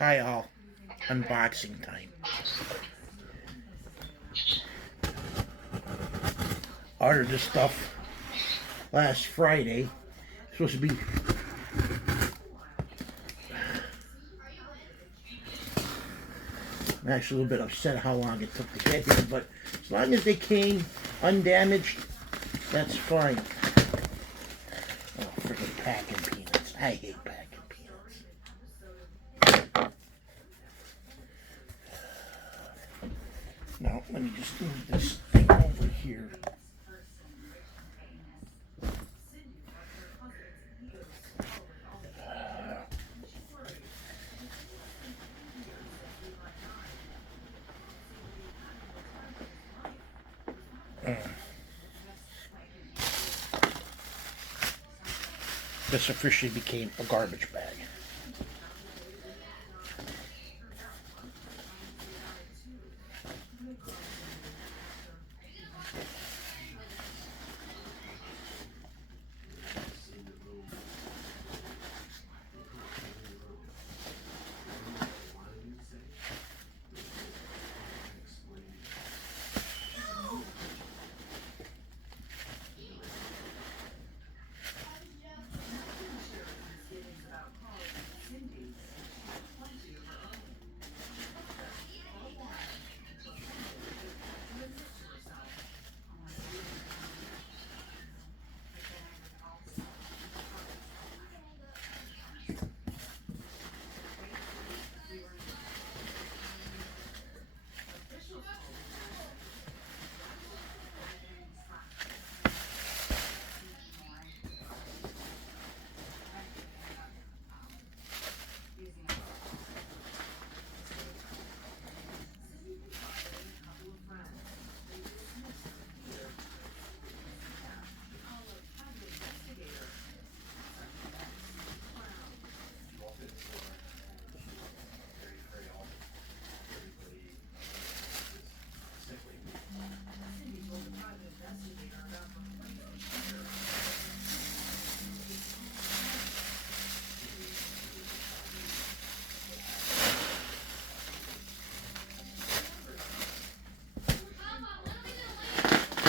Hi all. Unboxing time. Ordered this stuff last Friday. It's supposed to be I'm actually a little bit upset how long it took to get here, but as long as they came undamaged, that's fine. Oh, freaking packing peanuts. I hate packing peanuts. Now, let me just move this thing over here. This officially became a garbage bag.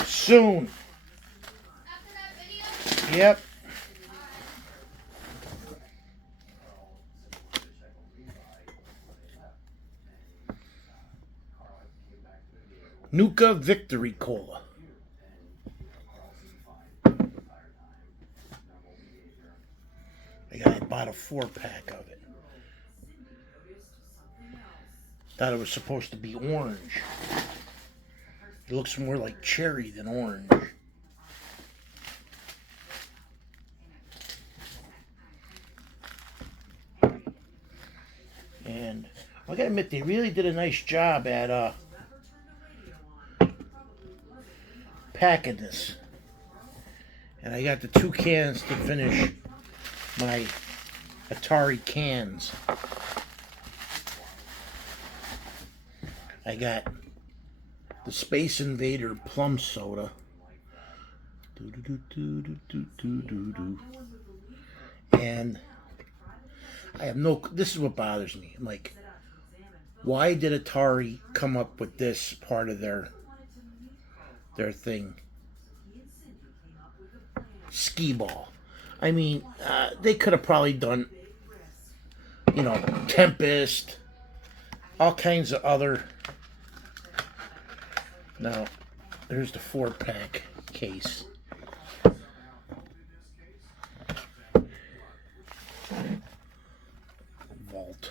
Soon. Yep. Nuke Victory Cola. I bought a 4-pack of it. Thought it was supposed to be orange. It looks more like cherry than orange. And I gotta admit, they really did a nice job at packing this. And I got the 2 cans to finish my Atari cans. I got the Space Invader plum soda. And I have no. This is what bothers me. I'm like, why did Atari come up with this part of their thing? Skee-Ball. I mean, they could have probably done, Tempest, all kinds of other. Now, there's the 4-pack case. Vault.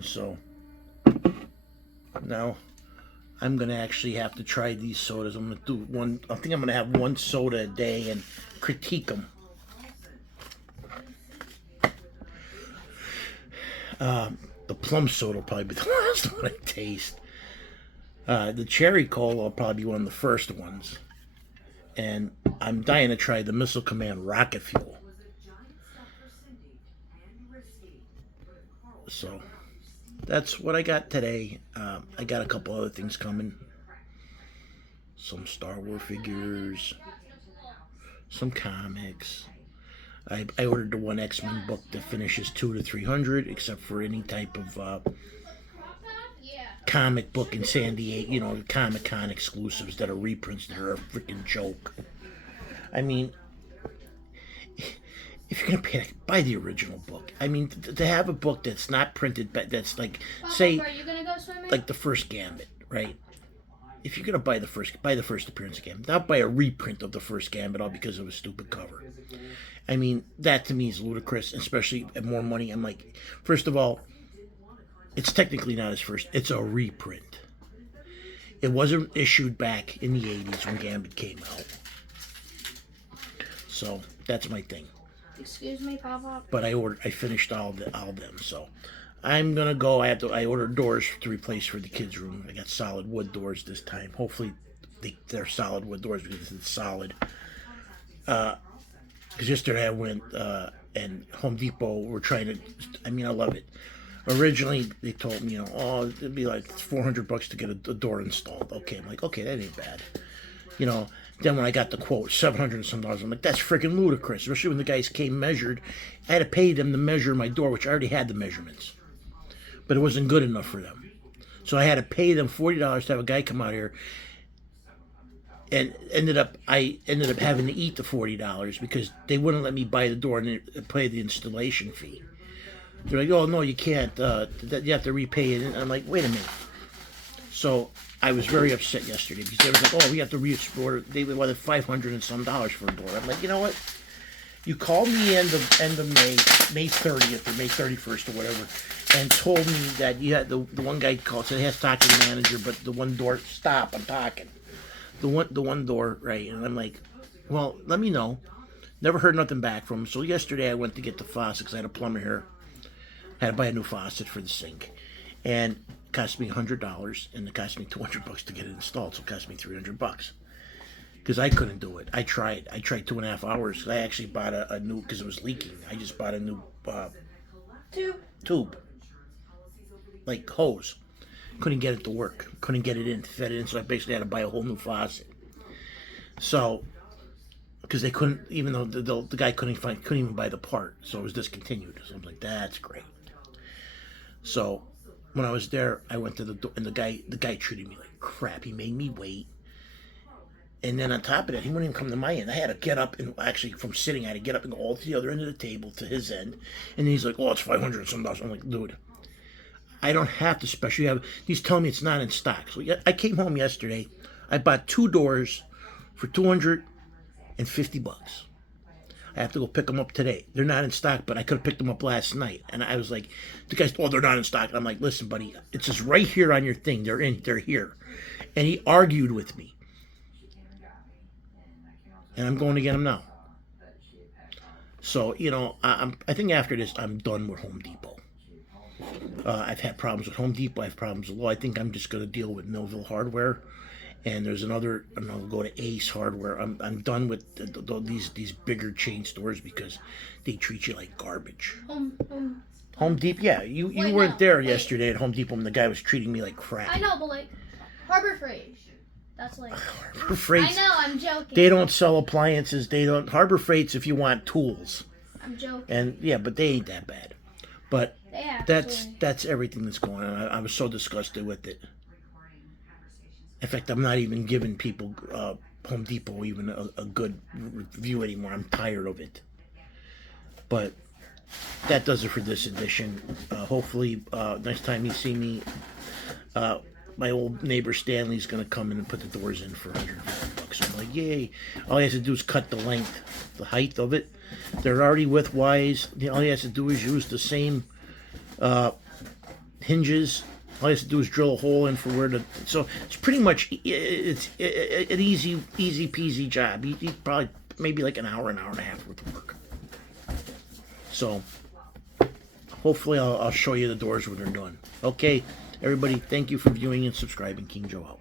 So, now I'm going to actually have to try these sodas. I'm going to do one. I think I'm going to have one soda a day and critique them. The plum soda will probably be the last one I taste. The cherry cola will probably be one of the first ones. And I'm dying to try the Missile Command rocket fuel. So that's what I got today. I got a couple other things coming. some Star Wars figures, some comics. I ordered the one X-Men book that finishes 2 to 300, except for any type of comic book in San Diego, you know, Comic-Con exclusives that are reprints that are a freaking joke. I mean, if you're gonna pay, buy the original book. I mean, to have a book that's not printed, but that's like, say, are you gonna go swimming? Like the first Gambit, right? If you're gonna buy the first appearance of Gambit, not buy a reprint of the first Gambit all because of a stupid cover. I mean, that to me is ludicrous, especially at more money. I'm like, first of all, it's technically not his first. It's a reprint. It wasn't issued back in the 80s when Gambit came out. So that's my thing. Excuse me, Papa. But I finished all them. So I'm gonna go. I ordered doors to replace for the kids' room. I got solid wood doors this time. Hopefully, they're solid wood doors because it's solid. Because yesterday I went and Home Depot were trying to. I mean, I love it. Originally, they told me, you know, oh, it'd be like $400 to get a door installed. Okay, I'm like, okay, that ain't bad. You know, then when I got the quote, $700 and some dollars, I'm like, that's freaking ludicrous. Especially when the guys came measured. I had to pay them to measure my door, which I already had the measurements. But it wasn't good enough for them. So I had to pay them $40 to have a guy come out here. And I ended up having to eat the $40 because they wouldn't let me buy the door and pay the installation fee. They're like, oh, no, you can't. You have to repay it. And I'm like, wait a minute. So I was very upset yesterday because they was like, oh, we have to re-explore. They wanted $500 and some dollars for a door. I'm like, you know what? You called me end of May 30th or May 31st or whatever, and told me that you had the one guy called, said he has to talk to the manager, but the one door, stop, I'm talking. The one door, right? And I'm like, well, let me know. Never heard nothing back from him. So yesterday I went to get the faucet because I had a plumber here. I had to buy a new faucet for the sink, and it cost me $100, and it cost me $200 to get it installed. So it cost me $300 because I couldn't do it. I tried 2.5 hours. I actually bought a new, because it was leaking. I just bought a new tube, like hose. Couldn't get it to work. Couldn't get it in, fed it in. So I basically had to buy a whole new faucet. So, because they couldn't, even though the guy couldn't even buy the part, so it was discontinued. So I was like, that's great. So when I was there, I went to the door, and the guy treated me like crap. He made me wait. And then on top of that, he wouldn't even come to my end. I had to get up, and actually from sitting, I had to get up and go all to the other end of the table to his end. And he's like, oh, it's $500 and some dollars. I'm like, dude, I don't have to special. He's telling me it's not in stock. So I came home yesterday. I bought 2 doors for $250. I have to go pick them up today. They're not in stock, but I could have picked them up last night. And I was like, the guy's, oh, they're not in stock. And I'm like, listen, buddy, it's just right here on your thing. They're here. And he argued with me. And I'm going to get them now. So, you know, I think after this, I'm done with Home Depot. I've had problems with Home Depot. I have problems with Lowe's. I think I'm just going to deal with Millville Hardware. And there's another, and I'll go to Ace Hardware. I'm done with these bigger chain stores because they treat you like garbage. Home Depot, yeah. You weren't there yesterday at Home Depot when the guy was treating me like crap. I know, but like Harbor Freight. That's like Harbor Freight. I know, I'm joking. They don't sell appliances. They don't. Harbor Freight's if you want tools. I'm joking. And yeah, but they ain't that bad. But that's everything that's going on. I was so disgusted with it. In fact, I'm not even giving people Home Depot even a good review anymore. I'm tired of it. But that does it for this edition. Hopefully, next time you see me, my old neighbor Stanley's going to come in and put the doors in for $150. So I'm like, yay. All he has to do is cut the length, the height of it. They're already widthwise. All he has to do is use the same hinges. All he has to do is drill a hole in for where the... So it's pretty much... It's an easy peasy job. He probably... Maybe like an hour and a half worth of work. So hopefully I'll show you the doors when they're done. Okay, everybody, thank you for viewing and subscribing. King Joe out.